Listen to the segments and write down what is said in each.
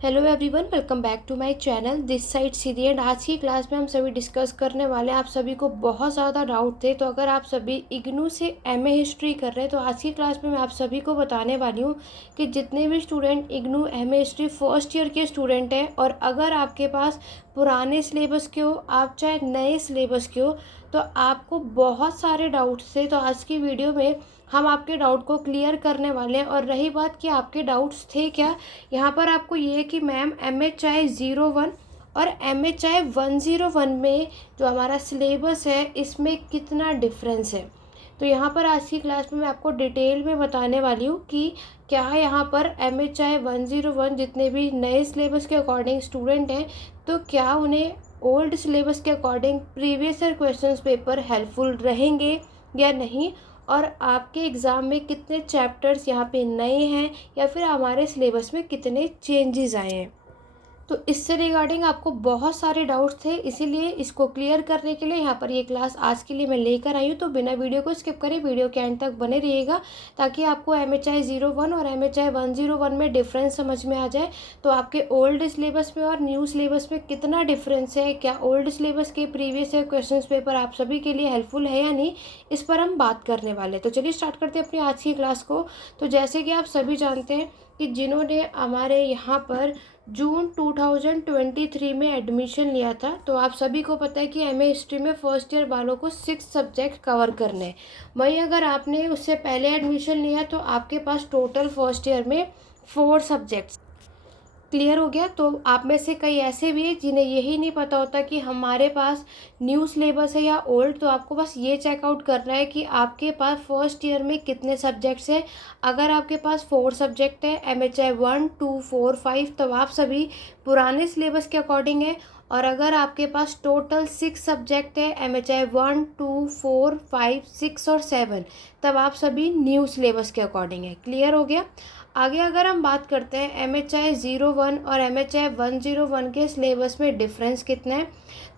Hello everyone, welcome back to my channel this side Siddhi. And आज की class में हम सभी डिस्कस करने वाले हैं। आप सभी को बहुत ज़्यादा डाउट थे, तो अगर आप सभी इग्नू से एमए हिस्ट्री कर रहे हैं तो आज की क्लास में मैं आप सभी को बताने वाली हूँ कि जितने भी student IGNOU MA history first year के स्टूडेंट हैं और अगर आपके पास पुराने सिलेबस के हो, आप चाहे नए सिलेबस के हो, तो आपको बहुत सारे डाउट्स थे। तो आज की वीडियो में हम आपके डाउट को क्लियर करने वाले हैं। और रही बात कि आपके डाउट्स थे क्या, यहाँ पर आपको ये है कि मैम MHI 01 और MHI 101 में जो हमारा सिलेबस है इसमें कितना डिफरेंस है। तो यहाँ पर आज की क्लास में मैं आपको डिटेल में बताने वाली हूँ कि क्या यहाँ पर MHI 101 जितने भी नए सिलेबस के अकॉर्डिंग स्टूडेंट हैं, तो क्या उन्हें ओल्ड सिलेबस के according previous year question paper helpful रहेंगे या नहीं, और आपके एग्ज़ाम में कितने चैप्टर्स यहाँ पे नए हैं या फिर हमारे सिलेबस में कितने चेंजेस आए हैं। तो इससे रिगार्डिंग आपको बहुत सारे डाउट्स थे, इसीलिए इसको क्लियर करने के लिए यहाँ पर ये क्लास आज के लिए मैं लेकर आई हूँ। तो बिना वीडियो को स्किप करें, वीडियो के एंड तक बने रहिएगा ताकि आपको MHI 01 और MHI 101 में डिफरेंस समझ में आ जाए। तो आपके ओल्ड सिलेबस में और न्यू सिलेबस में कितना डिफरेंस है, क्या ओल्ड सिलेबस के प्रीवियस ईयर क्वेश्चन पेपर आप सभी के लिए हेल्पफुल है या नहीं, इस पर हम बात करने वाले हैं। तो चलिए स्टार्ट करते हैं अपनी आज की क्लास को। तो जैसे कि आप सभी जानते हैं कि जिन्होंने हमारे यहाँ पर जून 2023 में एडमिशन लिया था, तो आप सभी को पता है कि एमए हिस्ट्री में फर्स्ट ईयर वालों को 6 सब्जेक्ट कवर करने हैं। वहीं अगर आपने उससे पहले एडमिशन लिया तो आपके पास टोटल फर्स्ट ईयर में 4 सब्जेक्ट्स। क्लियर हो गया। तो आप में से कई ऐसे भी हैं जिन्हें यही नहीं पता होता कि हमारे पास न्यू सिलेबस है या ओल्ड। तो आपको बस ये चेकआउट करना है कि आपके पास फर्स्ट ईयर में कितने सब्जेक्ट्स हैं। अगर आपके पास 4 सब्जेक्ट है, MHI 1, 2, 4, 5, तो आप सभी पुराने सिलेबस के अकॉर्डिंग है। और अगर आपके पास टोटल 6 सब्जेक्ट है, MHI 1, 2, 4, 5, 6 और 7, तब आप सभी न्यू सिलेबस के अकॉर्डिंग है। क्लियर हो गया। आगे अगर हम बात करते हैं MHI 01 और MHI 101 के सिलेबस में डिफरेंस कितना है,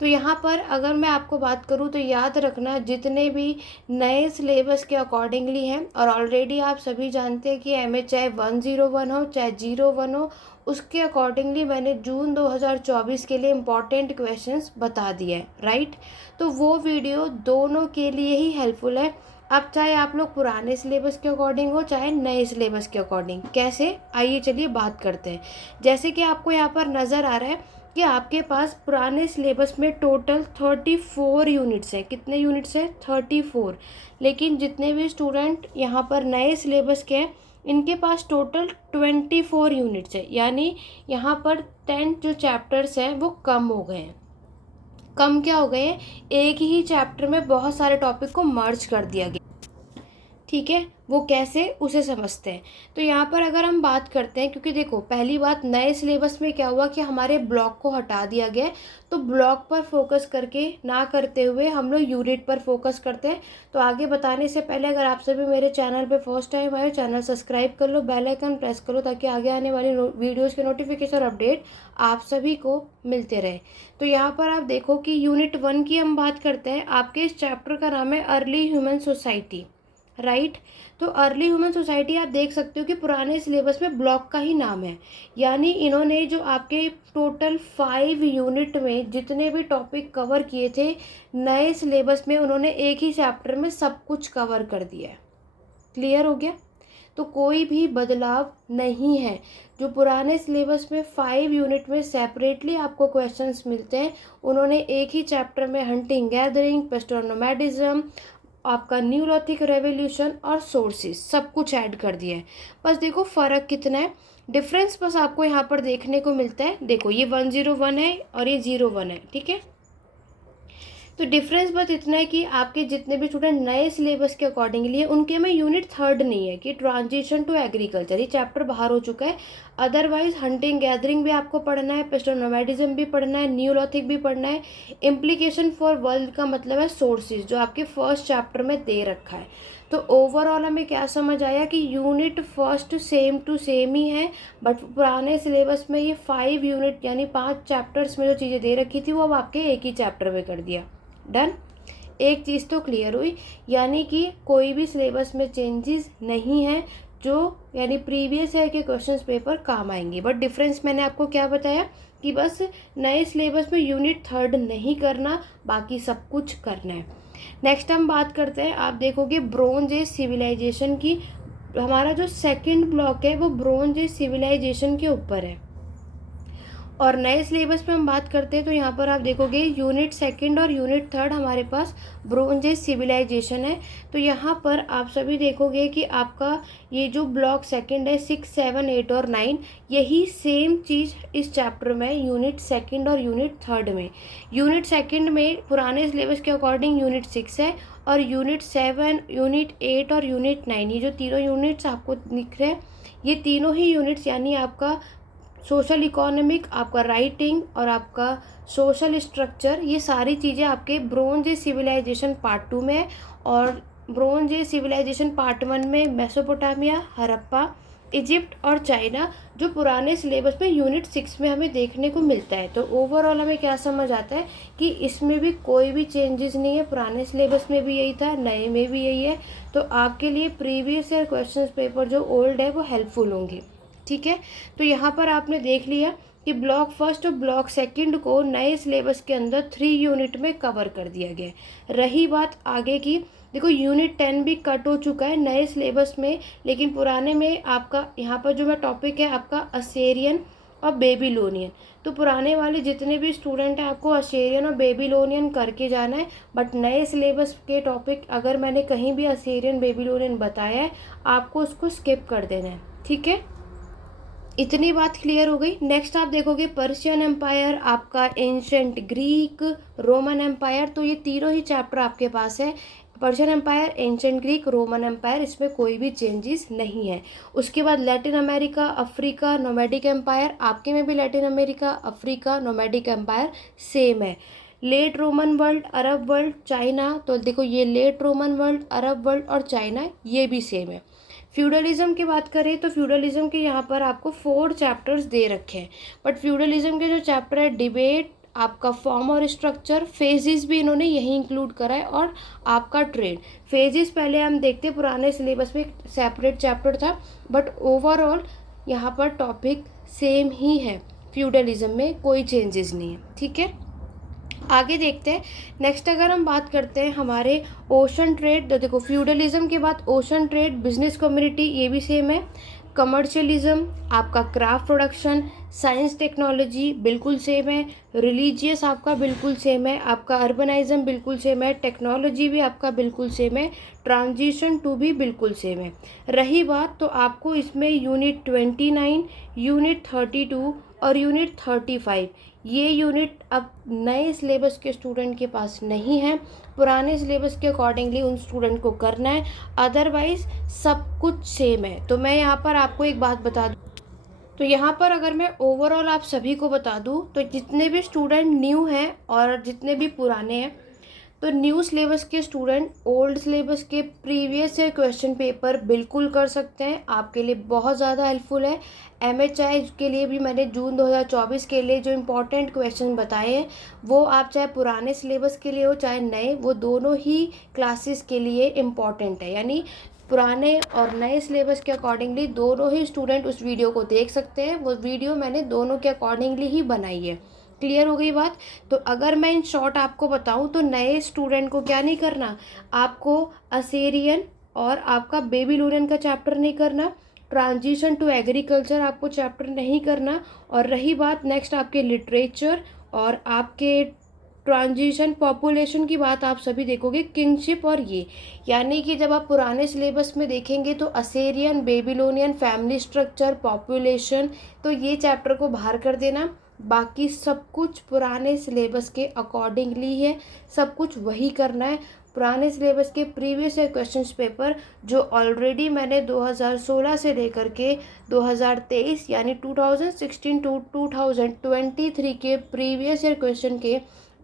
तो यहाँ पर अगर मैं आपको बात करूँ तो याद रखना जितने भी नए सिलेबस के अकॉर्डिंगली हैं, और ऑलरेडी आप सभी जानते हैं कि MHI 101 हो चाहे 01 हो, उसके अकॉर्डिंगली मैंने जून 2024 के लिए इम्पॉर्टेंट क्वेश्चंस बता दिए हैं, राइट। तो वो वीडियो दोनों के लिए ही हेल्पफुल है। अब चाहे आप लोग पुराने सिलेबस के अकॉर्डिंग हो चाहे नए सिलेबस के अकॉर्डिंग, कैसे, आइए चलिए बात करते हैं। जैसे कि आपको यहाँ पर नज़र आ रहा है कि आपके पास पुराने सिलेबस में टोटल 34 यूनिट्स हैं। कितने यूनिट्स हैं? 34। लेकिन जितने भी स्टूडेंट यहाँ पर नए सिलेबस के हैं, इनके पास टोटल 24 यूनिट्स है। यानी यहाँ पर 10 जो चैप्टर्स हैं वो कम हो गए हैं। कम क्या हो गए हैं? एक ही चैप्टर में बहुत सारे टॉपिक को मर्ज कर दिया गया। ठीक है, वो कैसे, उसे समझते हैं। तो यहाँ पर अगर हम बात करते हैं, क्योंकि देखो पहली बात, नए सिलेबस में क्या हुआ कि हमारे ब्लॉक को हटा दिया गया है। तो ब्लॉक पर फोकस करके ना करते हुए हम लोग यूनिट पर फोकस करते हैं। तो आगे बताने से पहले अगर आप सभी मेरे चैनल पे फर्स्ट टाइम आए, चैनल सब्सक्राइब कर लो, बेल आइकन प्रेस करो ताकि आगे आने वाली वीडियोज़ के नोटिफिकेशन और अपडेट आप सभी को मिलते रहे। तो यहाँ पर आप देखो कि यूनिट 1 की हम बात करते हैं। आपके इस चैप्टर का नाम है अर्ली ह्यूमन सोसाइटी, राइट। तो अर्ली ह्यूमन सोसाइटी आप देख सकते हो कि पुराने सिलेबस में ब्लॉक का ही नाम है। यानी इन्होंने जो आपके टोटल 5 यूनिट में जितने भी टॉपिक कवर किए थे, नए सिलेबस में उन्होंने एक ही चैप्टर में सब कुछ कवर कर दिया है। क्लियर हो गया। तो कोई भी बदलाव नहीं है। जो पुराने सिलेबस में 5 यूनिट में सेपरेटली आपको क्वेश्चंस मिलते हैं, उन्होंने एक ही चैप्टर में हंटिंग गैदरिंग, पेस्ट और नोमैडिज्म, आपका न्यूरोथिक रेवोल्यूशन और सोर्सेज सब कुछ ऐड कर दिया है। बस देखो फ़र्क कितना है, डिफरेंस बस आपको यहाँ पर देखने को मिलता है। देखो ये 101 है और ये 01 है, ठीक है। तो डिफरेंस बस इतना है कि आपके जितने भी स्टूडेंट नए सिलेबस के अकॉर्डिंगली है, उनके में यूनिट 3 नहीं है कि ट्रांजिशन टू एग्रीकल्चर, ये चैप्टर बाहर हो चुका है। अदरवाइज हंटिंग गैदरिंग भी आपको पढ़ना है, पेस्ट और नोमैडिज्म भी पढ़ना है, न्यूरोथिक भी पढ़ना है। इम्प्लीकेशन फॉर वर्ल्ड का मतलब है सोर्सेज, जो आपके फर्स्ट चैप्टर में दे रखा है। तो ओवरऑल हमें क्या समझ आया कि unit first same to same ही है, बट पुराने सिलेबस में ये 5 यूनिट यानी 5 चैप्टर्स में जो चीज़ें दे रखी थी वो अब आपके एक ही चैप्टर में कर दिया। डन। एक चीज़ तो क्लियर हुई, यानी कि कोई भी सिलेबस में चेंजेस नहीं है। जो यानी प्रीवियस ईयर के क्वेश्चंस पेपर काम आएंगे। बट डिफरेंस मैंने आपको क्या बताया कि बस नए सिलेबस में यूनिट 3 नहीं करना, बाकी सब कुछ करना है। नेक्स्ट हम बात करते हैं, आप देखोगे ब्रोंज एज सिविलाइजेशन की। हमारा जो सेकंड ब्लॉक है वो ब्रोंज एज सिविलाइजेशन के ऊपर है। और नए सिलेबस में हम बात करते हैं तो यहाँ पर आप देखोगे यूनिट 2 और यूनिट 3 हमारे पास ब्रोंज एज सिविलाइजेशन है। तो यहाँ पर आप सभी देखोगे कि आपका ये जो ब्लॉक 2 है 6, 7, 8 और 9, यही सेम चीज़ इस चैप्टर में यूनिट 2 और यूनिट 3 में। यूनिट 2 में पुराने सिलेबस के अकॉर्डिंग यूनिट 6 है, और यूनिट 7, यूनिट 8 और यूनिट 9, ये जो तीनों यूनिट्स आपको दिख रहे हैं, ये तीनों ही यूनिट्स यानी आपका सोशल इकोनॉमिक, आपका राइटिंग और आपका सोशल स्ट्रक्चर, ये सारी चीज़ें आपके ब्रोंज एज सिविलाइजेशन पार्ट 2 में है। और ब्रोंज एज सिविलाइजेशन पार्ट 1 में मेसोपोटामिया, हड़प्पा, इजिप्ट और चाइना, जो पुराने सिलेबस में यूनिट 6 में हमें देखने को मिलता है। तो ओवरऑल हमें क्या समझ आता है कि इसमें भी कोई भी चेंजेस नहीं है, पुराने सिलेबस में भी यही था, नए में भी यही है। तो आपके लिए प्रीवियस ईयर क्वेश्चन पेपर जो ओल्ड है वो हेल्पफुल होंगे, ठीक है। तो यहाँ पर आपने देख लिया कि ब्लॉक 1 और ब्लॉक 2 को नए सिलेबस के अंदर 3 यूनिट में कवर कर दिया गया है। रही बात आगे की, देखो यूनिट 10 भी कट हो चुका है नए सिलेबस में, लेकिन पुराने में आपका यहाँ पर जो मैं टॉपिक है आपका असेरियन और बेबीलोनियन। तो पुराने वाले जितने भी स्टूडेंट हैं आपको असेरियन और बेबीलोनियन करके जाना है। बट नए सिलेबस के टॉपिक अगर मैंने कहीं भी असेरियन बेबीलोनियन बताया है, आपको उसको स्किप कर देना है, ठीक है। इतनी बात क्लियर हो गई। नेक्स्ट आप देखोगे पर्शियन एम्पायर, आपका एंशंट ग्रीक, रोमन एम्पायर। तो ये तीनों ही चैप्टर आपके पास है, Persian empire, ancient Greek, Roman empire, इसमें कोई भी चेंजेस नहीं है। उसके बाद Latin America, Africa, nomadic empire, आपके में भी Latin America, Africa, nomadic empire same है। Late Roman world, Arab world, China, तो देखो ये late Roman world, Arab world और चाइना ये भी सेम है। फ्यूडलिज्म की बात करें तो फ्यूडलिज्म के यहाँ पर आपको 4 चैप्टर्स दे रखे हैं। बट फ्यूडलिज्म के जो चैप्टर है डिबेट, आपका फॉर्म और स्ट्रक्चर, फेजेस भी इन्होंने यही इंक्लूड करा है, और आपका ट्रेड। फेजेस पहले हम देखते पुराने सिलेबस में सेपरेट चैप्टर था, बट ओवरऑल यहाँ पर टॉपिक सेम ही है, फ्यूडलिज्म में कोई चेंजेस नहीं है, ठीक है। आगे देखते हैं। नेक्स्ट अगर हम बात करते हैं हमारे ओशन ट्रेड, तो देखो फ्यूडलिज्म के बाद ओशन ट्रेड, बिजनेस कम्युनिटी, ये भी सेम है। कमर्शियलिज्म, आपका क्राफ्ट प्रोडक्शन, साइंस टेक्नोलॉजी बिल्कुल सेम है। रिलीजियस आपका बिल्कुल सेम है, आपका अर्बनाइज्म बिल्कुल सेम है, टेक्नोलॉजी भी आपका बिल्कुल सेम है, ट्रांजिशन टू भी बिल्कुल सेम है। रही बात तो आपको इसमें यूनिट 29, यूनिट 32 और यूनिट 35, ये यूनिट अब नए सिलेबस के स्टूडेंट के पास नहीं है, पुराने सिलेबस के अकॉर्डिंगली उन स्टूडेंट को करना है, अदरवाइज सब कुछ सेम है। तो मैं यहाँ पर आपको एक बात बता दूँ, तो यहाँ पर अगर मैं ओवरऑल आप सभी को बता दूँ तो जितने भी स्टूडेंट न्यू हैं और जितने भी पुराने हैं, तो न्यू सिलेबस के स्टूडेंट ओल्ड सिलेबस के प्रीवियस ईयर क्वेश्चन पेपर बिल्कुल कर सकते हैं, आपके लिए बहुत ज़्यादा हेल्पफुल है। MHI के लिए भी मैंने जून 2024 के लिए जो इम्पोर्टेंट क्वेश्चन बताए हैं, वो आप चाहे पुराने सिलेबस के लिए हो चाहे नए, वो दोनों ही क्लासेस के लिए इम्पॉर्टेंट है। यानी पुराने और नए सिलेबस के अकॉर्डिंगली दोनों ही स्टूडेंट उस वीडियो को देख सकते हैं। वो वीडियो मैंने दोनों के अकॉर्डिंगली ही बनाई है। क्लियर हो गई बात। तो अगर मैं इन शॉर्ट आपको बताऊं तो नए स्टूडेंट को क्या नहीं करना, आपको असेरियन और आपका बेबीलोनियन का चैप्टर नहीं करना, ट्रांजिशन टू एग्रीकल्चर आपको चैप्टर नहीं करना, और रही बात नेक्स्ट आपके लिटरेचर और आपके ट्रांजिशन पॉपुलेशन की बात, आप सभी देखोगे किंगशिप और ये, यानी कि जब आप पुराने सिलेबस में देखेंगे तो असेरियन, बेबीलोनियन, फैमिली स्ट्रक्चर, पॉपुलेशन, तो ये चैप्टर को बाहर कर देना। बाकी सब कुछ पुराने सिलेबस के अकॉर्डिंगली है, सब कुछ वही करना है। पुराने सिलेबस के प्रीवियस ईयर क्वेश्चंस पेपर जो ऑलरेडी मैंने 2016 से लेकर के 2023 यानी 2016 टू 2023 के प्रीवियस ईयर क्वेश्चन के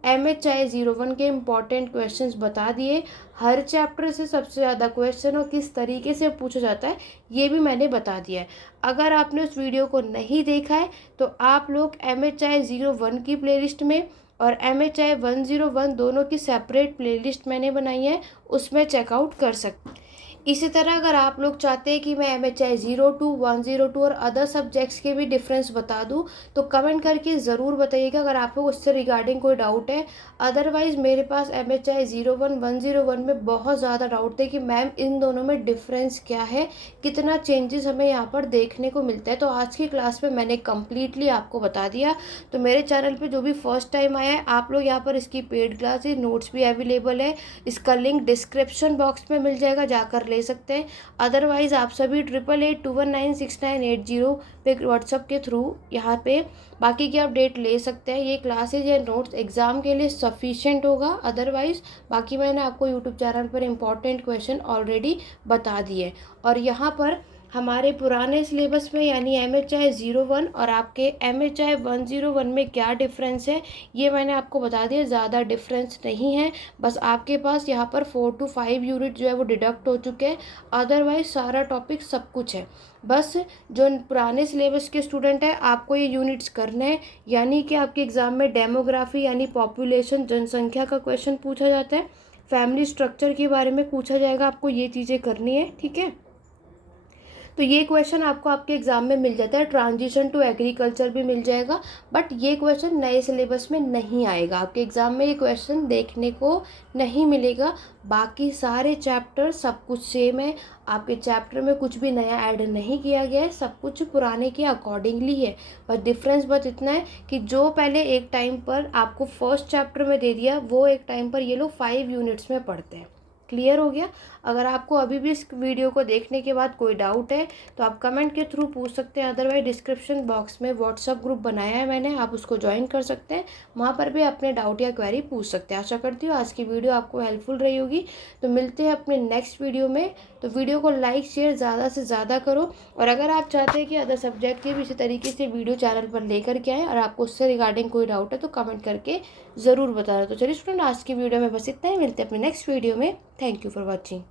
MHI 01 के इम्पॉर्टेंट क्वेश्चंस बता दिए। हर चैप्टर से सबसे ज़्यादा क्वेश्चन और किस तरीके से पूछा जाता है ये भी मैंने बता दिया है। अगर आपने उस वीडियो को नहीं देखा है तो आप लोग MHI 01 की प्लेलिस्ट में और MHI 101 दोनों की सेपरेट प्लेलिस्ट मैंने बनाई है, उसमें चेकआउट कर सकते हैं। इसी तरह अगर आप लोग चाहते हैं कि मैं MHI 02, 102 और अदर सब्जेक्ट्स के भी डिफरेंस बता दूं तो कमेंट करके ज़रूर बताइएगा अगर आपको उससे रिगार्डिंग कोई डाउट है। अदरवाइज़ मेरे पास MHI 01, 101 में बहुत ज़्यादा डाउट थे कि मैम इन दोनों में डिफरेंस क्या है, कितना चेंजेस हमें यहाँ पर देखने को मिलता है। तो आज की क्लास में मैंने कम्प्लीटली आपको बता दिया। तो मेरे चैनल पर जो भी फर्स्ट टाइम आया है, आप लोग यहाँ पर इसकी पेड क्लासेज नोट्स भी अवेलेबल है, इसका लिंक डिस्क्रिप्शन बॉक्स में मिल जाएगा, जाकर ले सकते हैं। अदरवाइज़ आप सभी 8881916980 पे व्हाट्सअप के थ्रू यहाँ पे बाकी की अपडेट ले सकते हैं। ये क्लासेज या नोट्स एग्ज़ाम के लिए सफिशेंट होगा। अदरवाइज़ बाकी मैंने आपको यूट्यूब चैनल पर इंपॉर्टेंट क्वेश्चन ऑलरेडी बता दिए। और यहाँ पर हमारे पुराने सिलेबस में यानी MHI 01 और आपके MHI 101 में क्या डिफरेंस है ये मैंने आपको बता दिया। ज़्यादा डिफरेंस नहीं है, बस आपके पास यहाँ पर 4 to 5 यूनिट जो है वो डिडक्ट हो चुके हैं। अदरवाइज सारा टॉपिक सब कुछ है। बस जो पुराने सिलेबस के स्टूडेंट हैं आपको ये यूनिट्स करने हैं, यानी कि आपके एग्ज़ाम में डेमोग्राफी यानी पॉपुलेशन जनसंख्या का क्वेश्चन पूछा जाता है, फैमिली स्ट्रक्चर के बारे में पूछा जाएगा, आपको ये चीज़ें करनी है। ठीक है, तो ये क्वेश्चन आपको आपके एग्ज़ाम में मिल जाता है। ट्रांजिशन टू एग्रीकल्चर भी मिल जाएगा, बट ये क्वेश्चन नए सिलेबस में नहीं आएगा, आपके एग्ज़ाम में ये क्वेश्चन देखने को नहीं मिलेगा। बाकी सारे चैप्टर सब कुछ सेम है, आपके चैप्टर में कुछ भी नया ऐड नहीं किया गया है, सब कुछ पुराने के अकॉर्डिंगली है। बस डिफरेंस बस इतना है कि जो पहले एक टाइम पर आपको फर्स्ट चैप्टर में दे दिया वो एक टाइम पर ये लोग 5 यूनिट्स में पढ़ते हैं। क्लियर हो गया? अगर आपको अभी भी इस वीडियो को देखने के बाद कोई डाउट है तो आप कमेंट के थ्रू पूछ सकते हैं। अदरवाइज डिस्क्रिप्शन बॉक्स में व्हाट्सअप ग्रुप बनाया है मैंने, आप उसको ज्वाइन कर सकते हैं, वहाँ पर भी अपने डाउट या क्वेरी पूछ सकते हैं। आशा करती हूँ आज की वीडियो आपको हेल्पफुल रही होगी। तो मिलते हैं अपने नेक्स्ट वीडियो में। तो वीडियो को लाइक शेयर ज़्यादा से ज़्यादा करो, और अगर आप चाहते हैं कि अदर सब्जेक्ट के भी इसी तरीके से वीडियो चैनल पर लेकर के आएँ और आपको उससे रिगार्डिंग कोई डाउट है तो कमेंट करके ज़रूर बताना। तो चलिए स्टूडेंट, आज की वीडियो में बस इतना ही, मिलते हैं अपने नेक्स्ट वीडियो में। Thank you for watching.